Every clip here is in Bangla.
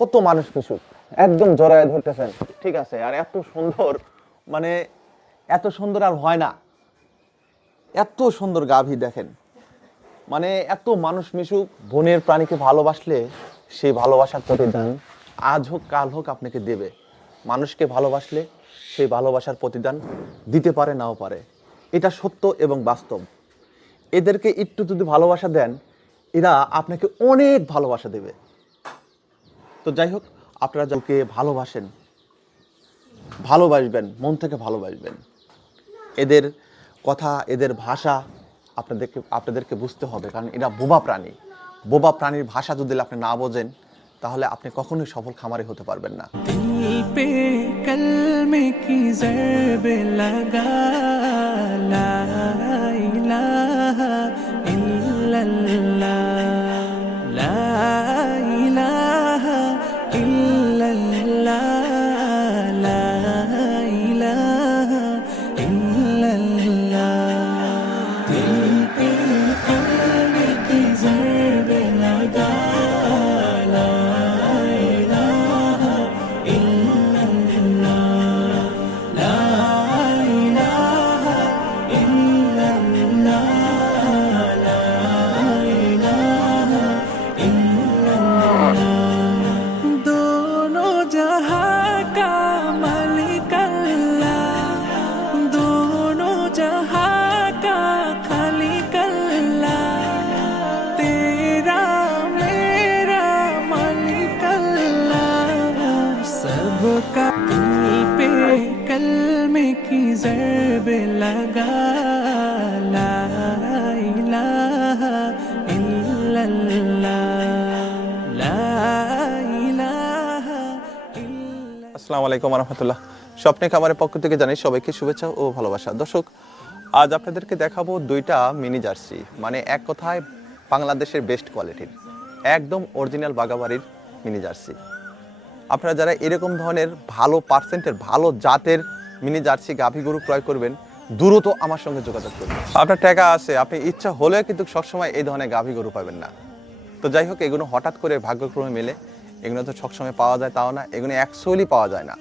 কত মানুষ মিশুক একদম জড়ায় ধরতেছেন, ঠিক আছে। আর এত সুন্দর, মানে এত সুন্দর আর হয় না। এত সুন্দর গাভী দেখেন, মানে এত মানুষ মিশুক, বনের প্রাণীকে ভালোবাসলে সেই ভালোবাসার প্রতিদান আজ হোক কাল হোক আপনাকে দেবে। মানুষকে ভালোবাসলে সেই ভালোবাসার প্রতিদান দিতে পারে, নাও পারে। এটা সত্য এবং বাস্তব। এদেরকে একটু যদি ভালোবাসা দেন, এরা আপনাকে অনেক ভালোবাসা দেবে। তো যাই হোক, আপনারা যাকে ভালোবাসেন, ভালোবাসবেন, মন থেকে ভালোবাসবেন। এদের কথা, এদের ভাষা আপনাদেরকে বুঝতে হবে, কারণ এরা বোবা প্রাণী। বোবা প্রাণীর ভাষা যদি আপনি না বোঝেন, তাহলে আপনি কখনোই সফল খামারি হতে পারবেন না। दिल पे कलमे की ज़रब लगा ला इलाहा इल्लल्लाह ला इलाहा इल्लल्लाह ला इलाहा इल्लल्लाह दिल पे कलमे की ज़रब लगा ला सबका दिल पे कलमे की ज़रब लगा ला इलाहा इल्लल्लाह ला इलाहा इल्लल्लाह। আসসালামু আলাইকুম ওয়া রাহমাতুল্লাহ। স্বপ্নে খামারের পক্ষ থেকে জানাই সবাইকে শুভেচ্ছা ও ভালোবাসা। দর্শক, আজ আপনাদেরকে দেখাবো দুইটা মিনি জার্সি, মানে এক কথায় বাংলাদেশের বেস্ট কোয়ালিটির, একদম অরিজিনাল বাগাবাড়ির মিনি জার্সি। আপনারা যারা এরকম ধরনের ভালো পার্সেন্টের, ভালো জাতের মিনি জার্সি গাভী গরু ক্রয় করবেন, দ্রুত আমার সঙ্গে যোগাযোগ করবেন। আপনার টাকা আছে, আপনি ইচ্ছা হলেও কিন্তু সবসময় এই ধরনের গাভী গরু পাবেন না। তো যাই হোক, এগুলো হঠাৎ করে ভাগ্যক্রমে মেলে, এগুলো তো সবসময় পাওয়া যায় তাও না, এগুলো অ্যাকচুয়ালি পাওয়া যায় না।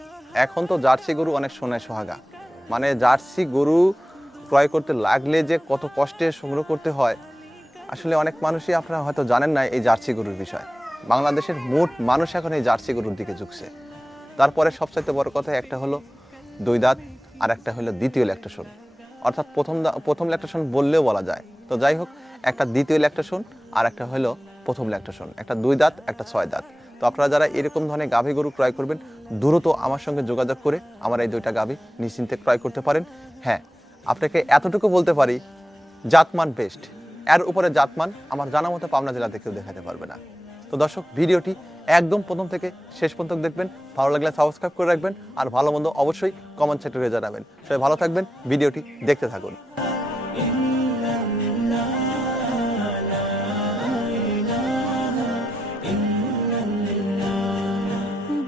এখন তো জার্সি গরু অনেক সোনায় সোহাগা, মানে জার্সি গরু ক্রয় করতে লাগলে যে কত কষ্টে সংগ্রহ করতে হয়, আসলে অনেক মানুষই আপনারা হয়তো জানেন না এই জার্সি গরুর বিষয়। বাংলাদেশের মোট মানুষ এখন এই জার্সি গরুর দিকে ঝুঁকছে। তারপরে সবচাইতে বড় কথা একটা হলো দুই দাঁত, আর একটা হলো দ্বিতীয় ল্যাকটেশন, অর্থাৎ প্রথম ল্যাকটেশন বললেও বলা যায়। তো যাই হোক, একটা দ্বিতীয় ল্যাকটেশন আর একটা হলো প্রথম ল্যাকটেশন, একটা দুই দাঁত একটা ছয় দাঁত। তো আপনারা যারা এরকম ধরনের গাভী গরু ক্রয় করবেন, দ্রুত আমার সঙ্গে যোগাযোগ করে আমার এই দুইটা গাভী নিশ্চিন্তে ক্রয় করতে পারেন। হ্যাঁ, আপনাকে এতটুকু বলতে পারি, জাতমান বেস্ট। এর উপরে জাতমান আমার জানা মতো পাবনা জেলাতে কেউ দেখাতে পারবে না। তো দর্শক, ভিডিওটি একদম প্রথম থেকে শেষ পর্যন্ত দেখবেন। ভালো লাগলে সাবস্ক্রাইব করে রাখবেন, আর ভালো মন্দ অবশ্যই কমেন্ট সেক্টরে জানাবেন। সবাই ভালো থাকবেন, ভিডিওটি দেখতে থাকুন।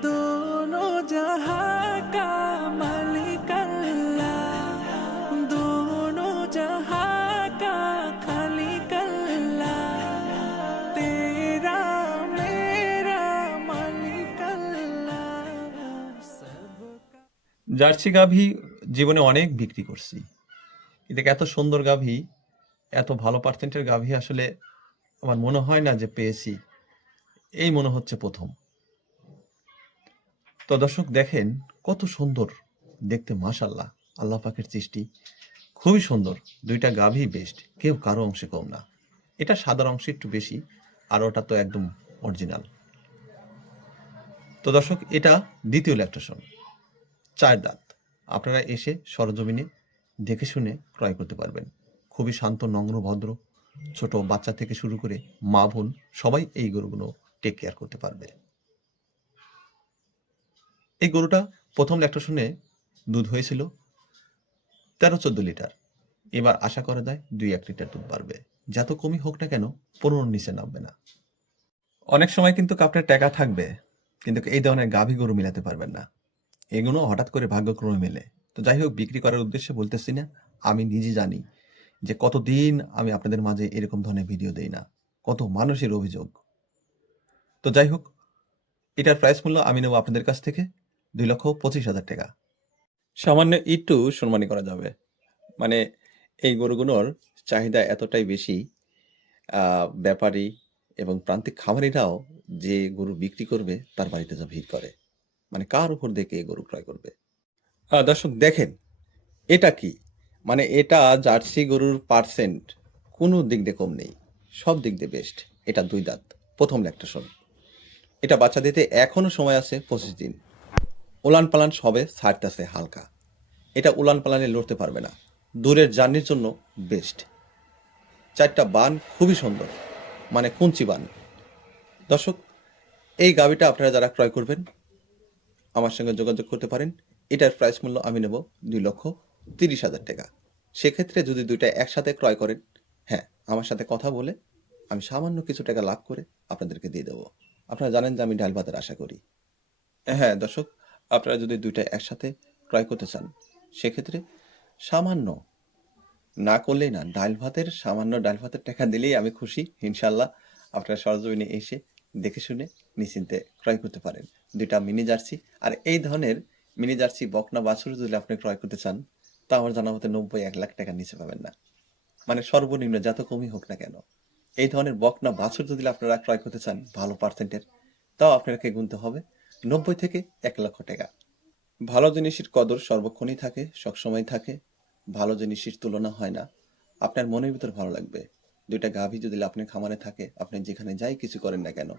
दोनों जहां का मालिक अल्लाह, दोनों जहां का खालिक अल्लाह, तेरा मेरा मालिक अल्लाह सबका। জার্সি গাভী জীবনে অনেক বিক্রি করছি, কিন্তু এত সুন্দর গাভী, এত ভালো পার্সেন্টের গাভী আসলে আমার মনে হয় না যে পেয়েছি। এই মনে হচ্ছে প্রথম। তো দর্শক দেখেন কত সুন্দর দেখতে, মাশাআল্লাহ, আল্লাহ পাকের সৃষ্টি খুবই সুন্দর। দুইটা গাভী বেস্ট, কেউ কারো অংশে কম না। এটা সাদার অংশে একটু বেশি, আর ওটা তো একদম অরিজিনাল। তো দর্শক, এটা দ্বিতীয় ল্যাকটেশন, চার দাঁত। আপনারা এসে সরজমিনে দেখে শুনে ক্রয় করতে পারবেন। খুবই শান্ত, নম্র, ভদ্র, ছোট বাচ্চা থেকে শুরু করে মা বোন সবাই এই গরুগুলো টেক কেয়ার করতে পারবে। এই গরুটা প্রথম ল্যাকটেশনে দুধ হয়েছিল 13-14 লিটার। এবার আশা করা যায় 2-1 লিটার দুধ বাড়বে। যত কমই হোক না কেন, 15 নিচে নামবে না। অনেক সময় কিন্তু আপনার টাকা থাকবে, কিন্তু এই ধরনের গাভী গরু মিলাতে পারবেন না। এগুলো হঠাৎ করে ভাগ্যক্রমে মেলে। তো যাই হোক, বিক্রি করার উদ্দেশ্যে বলতেছি না। আমি নিজে জানি যে কতদিন আমি আপনাদের মাঝে এরকম ধরনের ভিডিও দেই না, কত মানুষের অভিযোগ। তো যাই হোক, এটার প্রাইস মূল্য আমি নেব আপনাদের কাছ থেকে 2,25,000 টাকা। সামান্য একটু সম্মানী করা যাবে। মানে এই গরুগুলোর চাহিদা এতটাই বেশি, ব্যাপারী এবং প্রান্তিক খামারিরাও যে গরু বিক্রি করবে তার বাড়িতে যা ভিড় করে। মানে কার উপর দেখে এই গরু ক্রয় করবে? দর্শক দেখেন, এটা কি? মানে এটা জার্সি গরুর পার্সেন্ট কোনো দিক দিয়ে কম নেই। সব দিক দিয়ে বেস্ট। এটা 2 দাঁত, প্রথম ল্যাকটেশন। এটা বাচ্চা দিতে এখনো সময় আছে 25 দিন। উলান পালান সবে ছাড়তেছে হালকা। এটা উলান পালানে লড়তে পারবে না। দূরের জার্নির জন্য বেস্ট। 4টা বান খুবই সুন্দর, মানে কুঞ্চি বান। দর্শক, এই গাভীটা আপনারা যারা ক্রয় করবেন আমার সঙ্গে যোগাযোগ করতে পারেন। এটার প্রাইস মূল্য আমি নেব 2,30,000 টাকা। সেক্ষেত্রে যদি দুইটা একসাথে ক্রয় করেন, হ্যাঁ, আমার সাথে কথা বলে আমি সামান্য কিছু টাকা লাভ করে আপনাদেরকে দিয়ে দেবো। আপনারা জানেন যে আমি ডাল ভাতের আশা করি। হ্যাঁ দর্শক, আপনারা যদি দুইটা একসাথে ক্রয় করতে চান সেক্ষেত্রে সামান্য, না করলেই না, সামান্য ডাল ভাতের টাকা দিলেই আমি খুশি। ইনশাল্লাহ আপনারা সরজমিনে এসে দেখে শুনে নিশ্চিন্তে ক্রয় করতে পারেন। 2টা মিনি জার্সি। আর এই ধরনের মিনি জার্সি বকনা বাছুর যদি আপনি ক্রয় করতে চান তা আমার জানা মতে 90-1 লাখ টাকার নিচে পাবেন না। মানে সর্বনিম্ন যত কমই হোক না কেন, এই ধরনের বকনা বাছুর যদি আপনারা ক্রয় করতে চান ভালো পার্সেন্টের, তাও আপনাকে গুনতে হবে 90 থেকে 1 লক্ষ টাকা। ভালো জিনিসের কদর সর্বক্ষণই থাকে, সবসময় থাকে। ভালো জিনিসের তুলনা হয় না। আপনার মনের ভিতর ভালো লাগবে। 2টা গাভী যদি আপনার খামারে থাকে, আপনি যেখানে যাই কিছু করেন না কেন,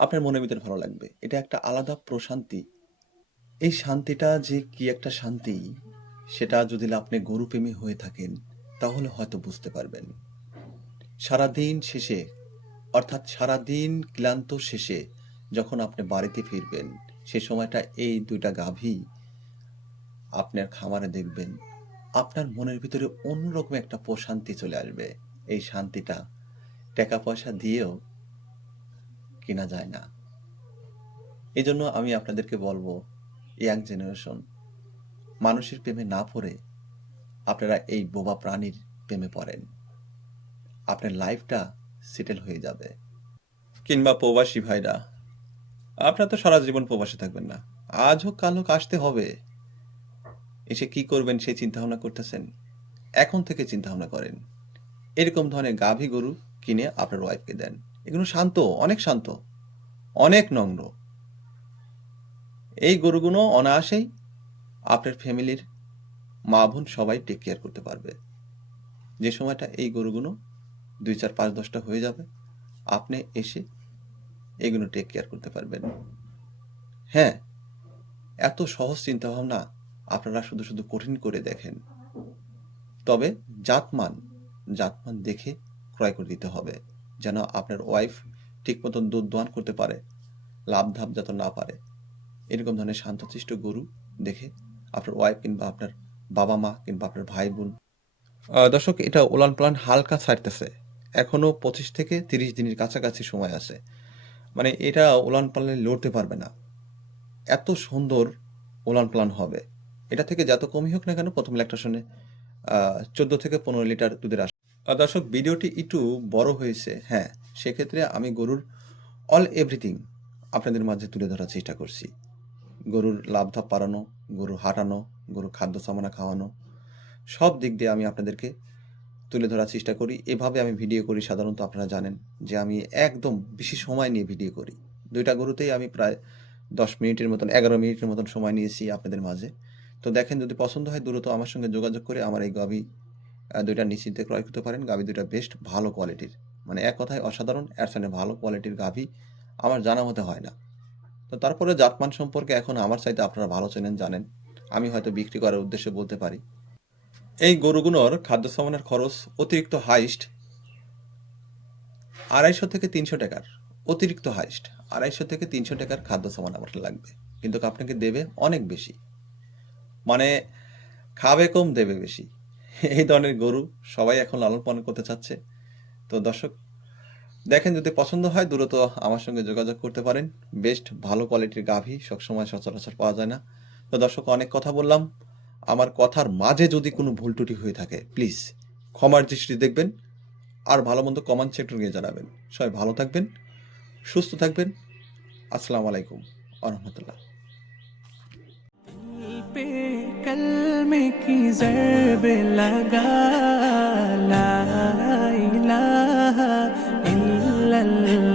আপনার মনের ভিতর ভালো লাগবে। এটা একটা আলাদা প্রশান্তি। এই শান্তিটা যে কি একটা শান্তি, সেটা যদি আপনি গরুপ্রেমী হয়ে থাকেন তাহলে হয়তো বুঝতে পারবেন। সারাদিন শেষে, অর্থাৎ সারাদিন ক্লান্ত শেষে যখন আপনি বাড়িতে ফিরবেন, সে সময়টা এই 2টা গাভী আপনার খামারে দেখবেন, আপনার মনের ভিতরে অন্যরকম একটা প্রশান্তি চলে আসবে। এই শান্তিটা টাকা পয়সা দিয়েও কেনা যায় না। এই জন্য আমি আপনাদেরকে বলবো, ইয়াং জেনারেশন, মানুষের প্রেমে না পড়ে আপনারা এই বোবা প্রাণীর প্রেমে পড়েন। আপনার লাইফটা সেটেল হয়ে যাবে। কিংবা প্রবাসী ভাইরা, আপনারা তো সারা জীবন প্রবাসী থাকবেন না, আজ হোক কাল হোক আসতে হবে। এসে কি করবেন সেই চিন্তা ভাবনা করতেছেন? এখন থেকে চিন্তা ভাবনা করেন। এরকম ধরনের গাভী গরু কিনে আপনার ওয়াইফকে দেন। এগুলো শান্ত, অনেক শান্ত, অনেক নম্র। এই গরুগুলো অনায়াসেই আপনার ফ্যামিলির মা বোন সবাই টেক কেয়ার করতে পারবে। যে সময়টা এই গরুগুলো 2, 4, 5, 10টা হয়ে যাবে, আপনি এসে এগুলো টেক কেয়ার করতে পারবেন। হ্যাঁ, এত সহজ চিন্তাভাবনা আপনারা শুধু শুধু কঠিন করে দেখেন। তবে জাতমান দেখে ক্রয় করে দিতে হবে, যেন আপনার ওয়াইফ ঠিক মতন দুধ দোয়ান করতে পারে, লাভ ধাপ যাতে না পারে। এরকম ধরনের শান্তশিষ্ট গরু দেখে আপনার ওয়াইফ কিংবা আপনার বাবা মা কিংবা আপনার ভাই বোন। দর্শক, এটা উলান পালান হালকা ছাড়তেছে, এখনো 25 থেকে 30 দিনের কাছাকাছি সময় আছে। মানে এটা উলান পালানে লড়তে পারবে না, এত সুন্দর উলান পালান হবে। এটা থেকে যত কমই হোক না কেন, প্রথম ল্যাকটেশনে 14 থেকে 15 লিটার দুধের আশা। দর্শক, ভিডিওটি একটু বড় হয়েছে, হ্যাঁ, সেক্ষেত্রে আমি গরুর অল এভরিথিং আপনাদের মাঝে তুলে ধরার চেষ্টা করছি। গরুর লাভধাপ বাড়ানো, গরু হাঁটানো, গরুর খাদ্য সামানা খাওয়ানো, সব দিক দিয়ে আমি আপনাদেরকে তুলে ধরার চেষ্টা করি। এভাবে আমি ভিডিও করি সাধারণত। আপনারা জানেন যে আমি একদম বেশি সময় নিয়ে ভিডিও করি। 2টা গরুতেই আমি প্রায় 10 মিনিটের মতন, 11 মিনিটের মতন সময় নিয়েছি আপনাদের মাঝে। তো দেখেন, যদি পছন্দ হয় দ্রুত আমার সঙ্গে যোগাযোগ করে আমার এই গাভী 2টা নিশ্চিন্তে ক্রয় করতে পারেন। গাভী 2টা বেস্ট ভালো কোয়ালিটির, মানে এক কথায় অসাধারণ। এর সাথে ভালো কোয়ালিটির গাভী আমার জানা মতে হয় না। তো তারপরে জাতমান সম্পর্কে এখন আমার চাইতে আপনারা ভালো চেনেন, জানেন। আমি হয়তো বিক্রি করার উদ্দেশ্যে বলতে পারি। এই গরুগুলোর খাদ্য সামানের খরচ অতিরিক্ত হাইস্ট 250 থেকে 300 টাকার, অতিরিক্ত হাইস্ট 250 থেকে 300 টাকার খাদ্য সামান আমার লাগবে, কিন্তু আপনাকে দেবে অনেক বেশি। মানে খাবে কম, দেবে বেশি। এই ধরনের গরু সবাই এখন লালন পালন করতে চাচ্ছে। তো দর্শক দেখেন, যদি পছন্দ হয় দ্রুত আমার সঙ্গে যোগাযোগ করতে পারেন। বেস্ট ভালো কোয়ালিটির গাভী সবসময় সচরাচর পাওয়া যায় না। তো দর্শক, অনেক কথা বললাম। আমার কথার মাঝে যদি কোনো ভুল ত্রুটি হয়ে থাকে প্লিজ ক্ষমার দৃষ্টি দেখবেন, আর ভালো মন্দ কমেন্ট সেক্টরে গিয়ে জানাবেন। সবাই ভালো থাকবেন, সুস্থ থাকবেন। আসসালামু আলাইকুম ওয়া রাহমাতুল্লাহ। पे कलमे की ज़रब लगा ला इलाहा इल्लल्लाह